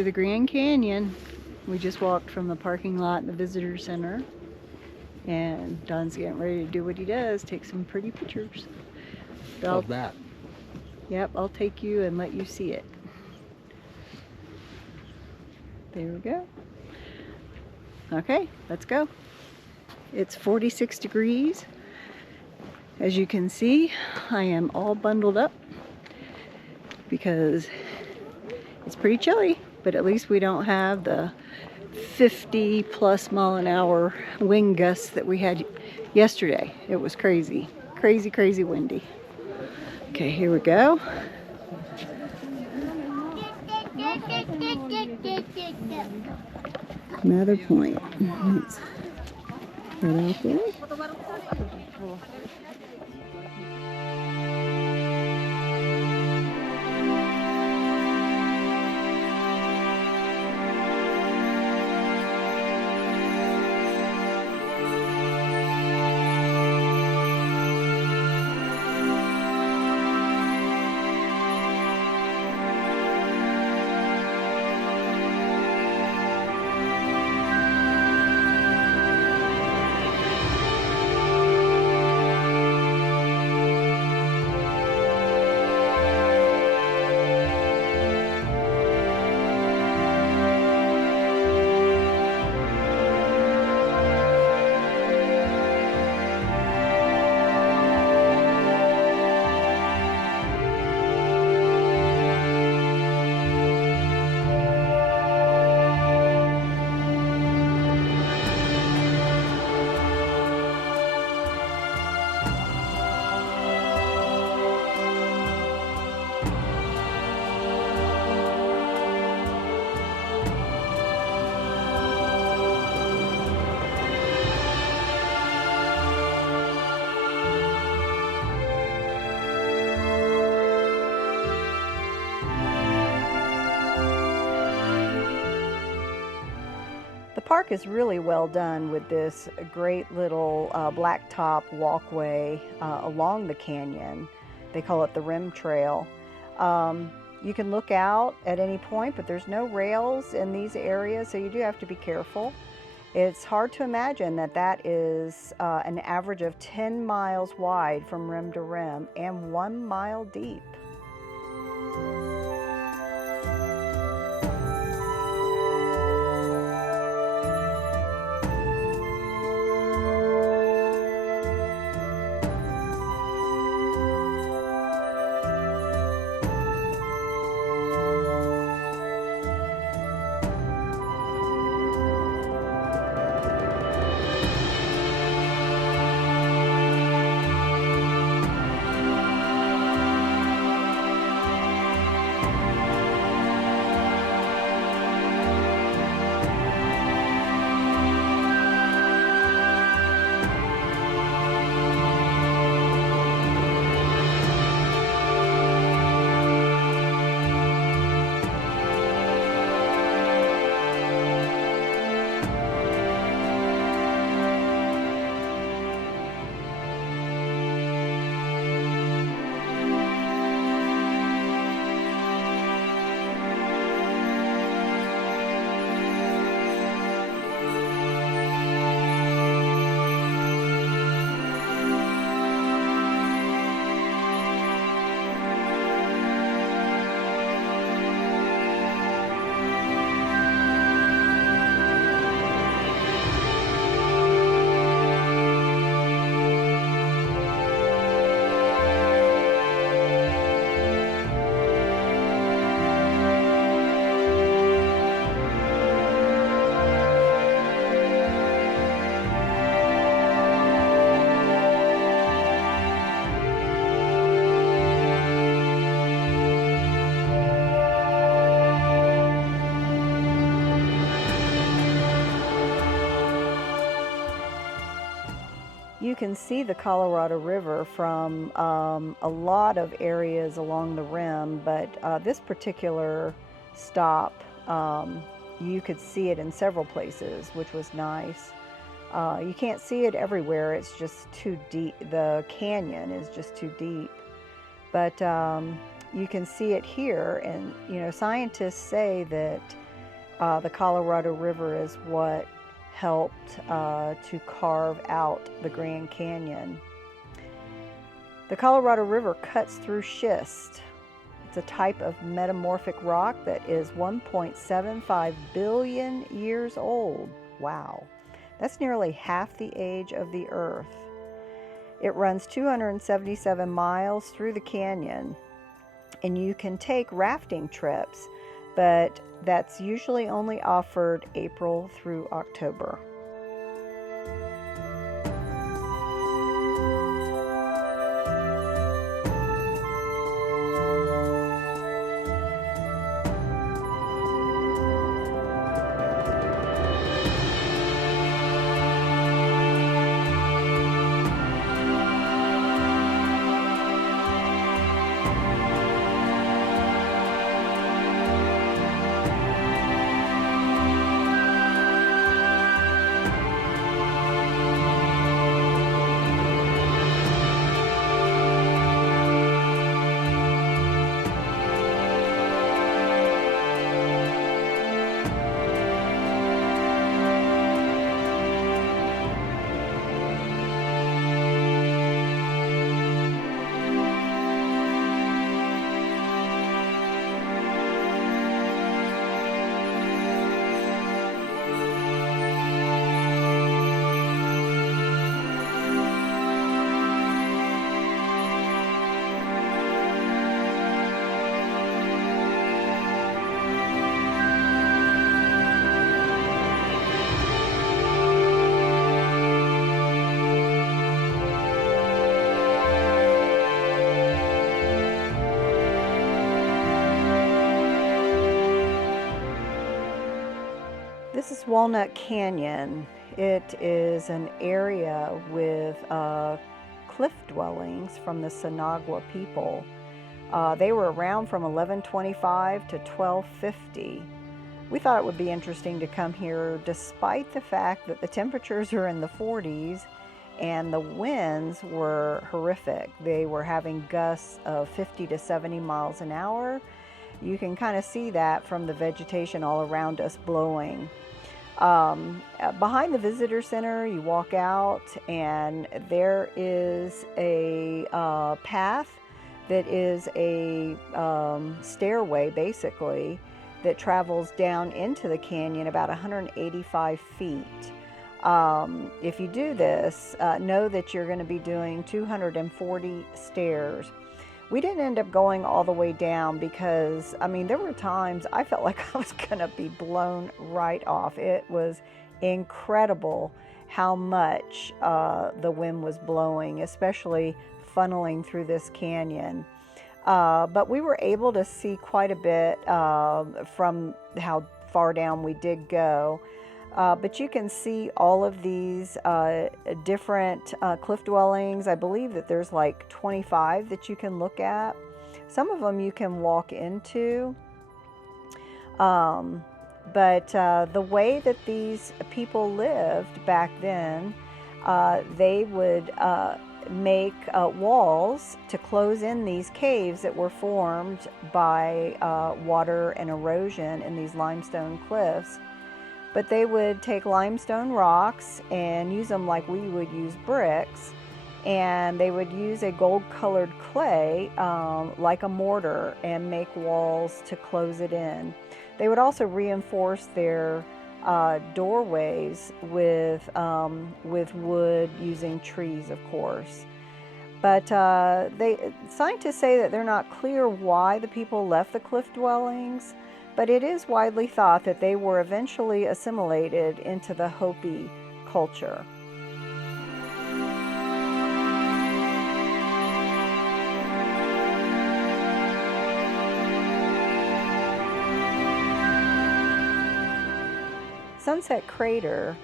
to the Grand Canyon. We just walked from the parking lot in the visitor center. And Don's getting ready to do what he does, take some pretty pictures. How's that? Yep, I'll take you and let you see it. There we go. Okay, let's go. It's 46 degrees. As you can see, I am all bundled up because it's pretty chilly, but at least we don't have the 50+ mile-an-hour wind gusts that we had yesterday. It was crazy, crazy, crazy windy. Okay, here we go. Another point. Let's head out there. The park is really well done with this great little blacktop walkway along the canyon. They call it the Rim Trail. You can look out at any point, but there's no rails in these areas, so you do have to be careful. It's hard to imagine that that is an average of 10 miles wide from rim to rim and 1 mile deep. You can see the Colorado River from a lot of areas along the rim, but this particular stop, you could see it in several places, which was nice. You can't see it everywhere, it's just too deep. The canyon is just too deep. But you can see it here, and you know, scientists say that The Colorado River is what helped to carve out the Grand Canyon. The Colorado River cuts through schist. It's a type of metamorphic rock that is 1.75 billion years old. Wow, that's nearly half the age of the Earth. It runs 277 miles through the canyon, and you can take rafting trips, but that's usually only offered April through October. This is Walnut Canyon. It is an area with cliff dwellings from the Sinagua people. They were around from 1125 to 1250. We thought it would be interesting to come here despite the fact that the temperatures are in the 40s and the winds were horrific. They were having gusts of 50 to 70 miles an hour. You can kind of see that from the vegetation all around us blowing. Behind the visitor center, you walk out and there is a path that is a stairway basically that travels down into the canyon about 185 feet. If you do this, know that you're going to be doing 240 stairs. We didn't end up going all the way down because, I mean, there were times I felt like I was going to be blown right off. It was incredible how much the wind was blowing, especially funneling through this canyon. But we were able to see quite a bit from how far down we did go. But you can see all of these different cliff dwellings. I believe that there's like 25 that you can look at. Some of them you can walk into. But the way that these people lived back then, they would make walls to close in these caves that were formed by water and erosion in these limestone cliffs. But they would take limestone rocks and use them like we would use bricks, and they would use a gold-colored clay like a mortar and make walls to close it in. They would also reinforce their doorways with wood using trees, of course. But scientists say that they're not clear why the people left the cliff dwellings, but it is widely thought that they were eventually assimilated into the Hopi culture. Sunset Crater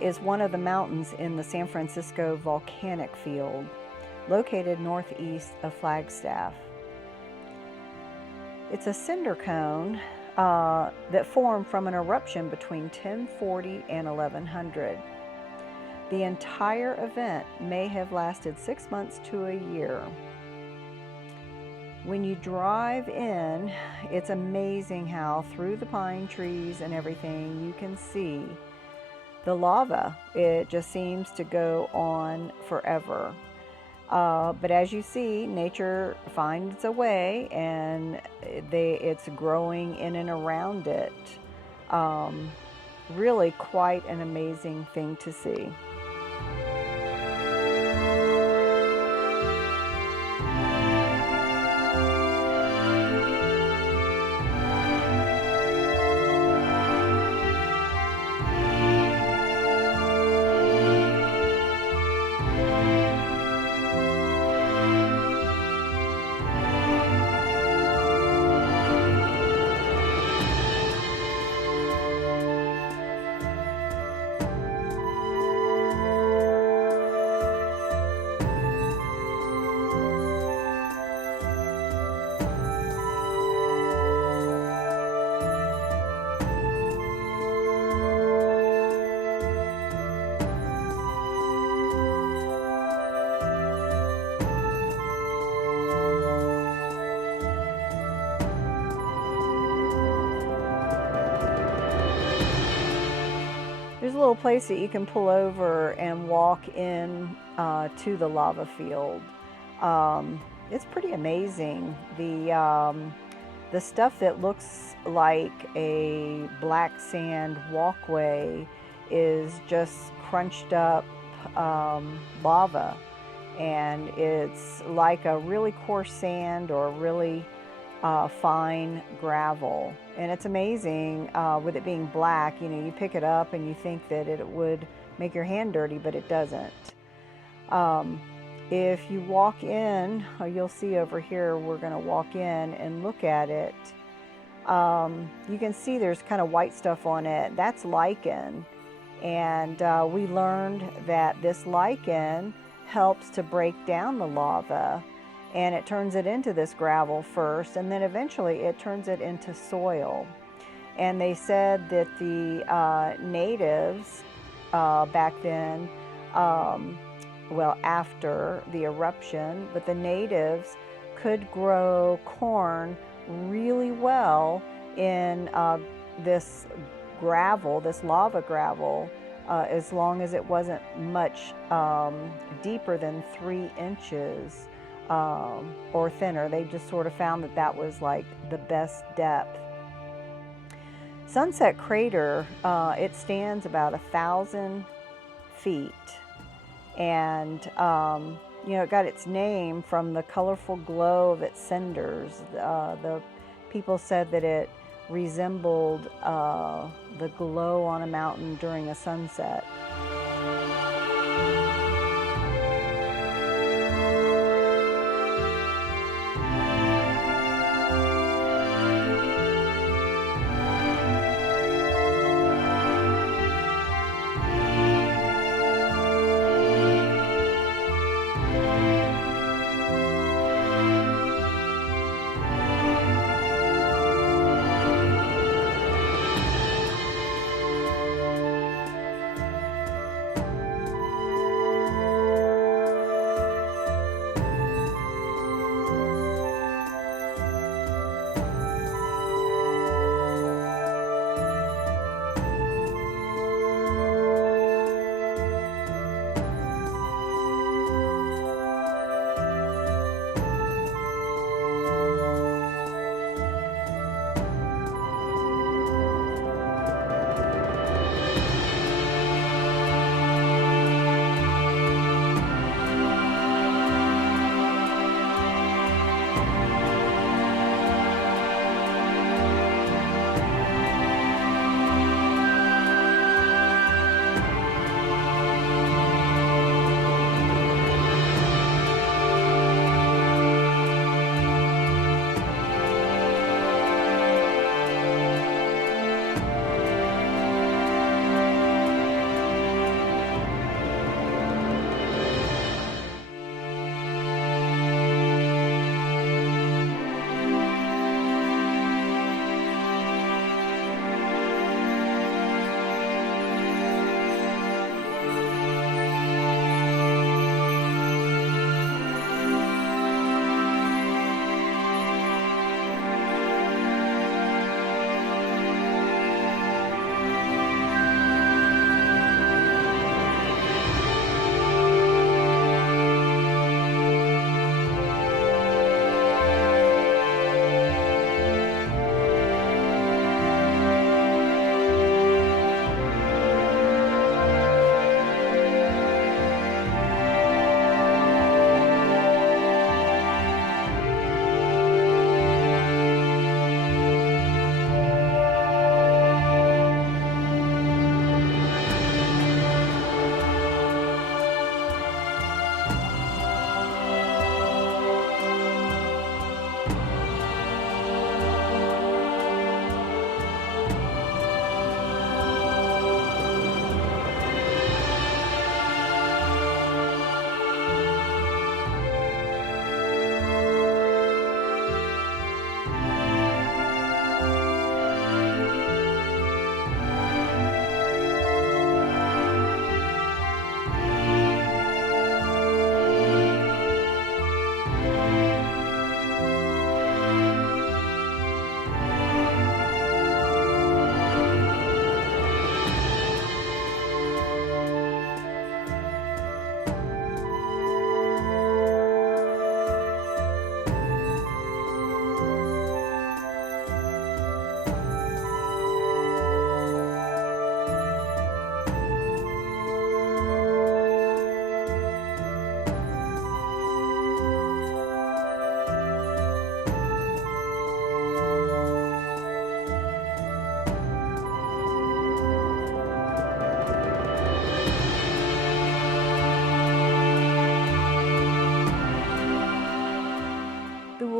is one of the mountains in the San Francisco Volcanic field, located northeast of Flagstaff. It's a cinder cone that formed from an eruption between 1040 and 1100. The entire event may have lasted 6 months to a year. When you drive in, it's amazing how through the pine trees and everything you can see the lava. It just seems to go on forever. But as you see, nature finds a way, and it's growing in and around it. Really quite an amazing thing to see. There's a little place that you can pull over and walk in to the lava field. It's pretty amazing. The stuff that looks like a black sand walkway is just crunched up lava, and it's like a really coarse sand or really fine gravel. And it's amazing with it being black. You know, you pick it up and you think that it would make your hand dirty, but it doesn't. If you walk in, you'll see over here, we're going to walk in and look at it. You can see there's kind of white stuff on it. That's lichen. And we learned that this lichen helps to break down the lava, and it turns it into this gravel first, and then eventually it turns it into soil. And they said that the natives back then, well, after the eruption, but the natives could grow corn really well in this gravel, this lava gravel, as long as it wasn't much deeper than 3 inches or thinner. They just sort of found that that was like the best depth. Sunset Crater, it stands about 1,000 feet, and you know, it got its name from the colorful glow of its cinders. The people said that it resembled the glow on a mountain during a sunset.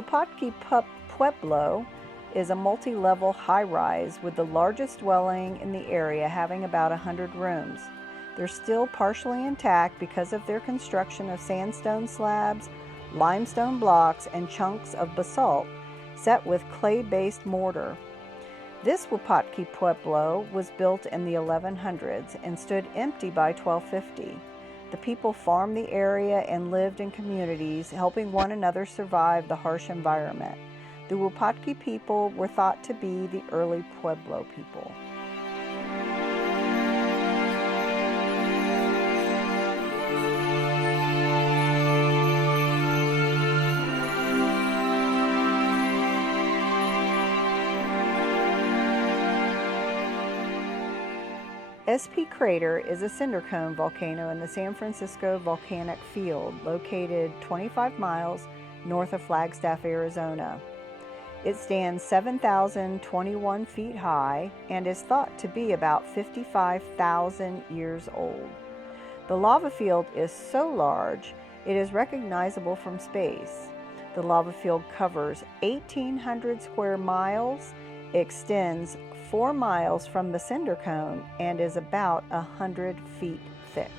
Wupatki Pueblo is a multi-level high-rise with the largest dwelling in the area, having about 100 rooms. They're still partially intact because of their construction of sandstone slabs, limestone blocks, and chunks of basalt set with clay-based mortar. This Wupatki Pueblo was built in the 1100s and stood empty by 1250. The people farmed the area and lived in communities, helping one another survive the harsh environment. The Wupatki people were thought to be the early Pueblo people. SP Crater is a cinder cone volcano in the San Francisco Volcanic Field, located 25 miles north of Flagstaff, Arizona. It stands 7,021 feet high and is thought to be about 55,000 years old. The lava field is so large, it is recognizable from space. The lava field covers 1,800 square miles, extends 4 miles from the cinder cone, and is about 100 feet thick.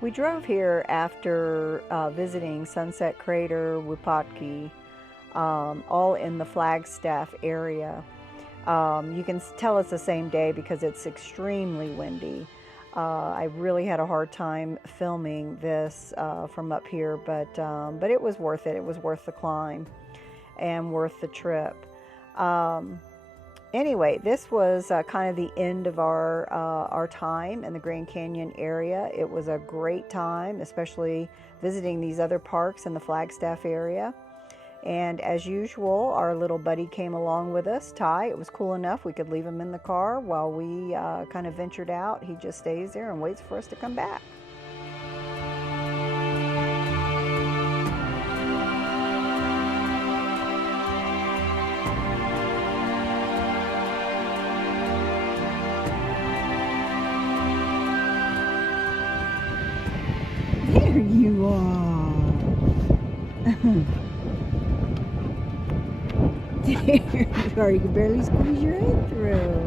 We drove here after visiting Sunset Crater, Wupatki, all in the Flagstaff area. You can tell it's the same day because it's extremely windy. I really had a hard time filming this from up here, but it was worth it. It was worth the climb and worth the trip. Anyway, this was kind of the end of our time in the Grand Canyon area. It was a great time, especially visiting these other parks in the Flagstaff area. And as usual, our little buddy came along with us, Ty. It was cool enough we could leave him in the car while we kind of ventured out. He just stays there and waits for us to come back. There you are. There you are. You can barely squeeze your head through.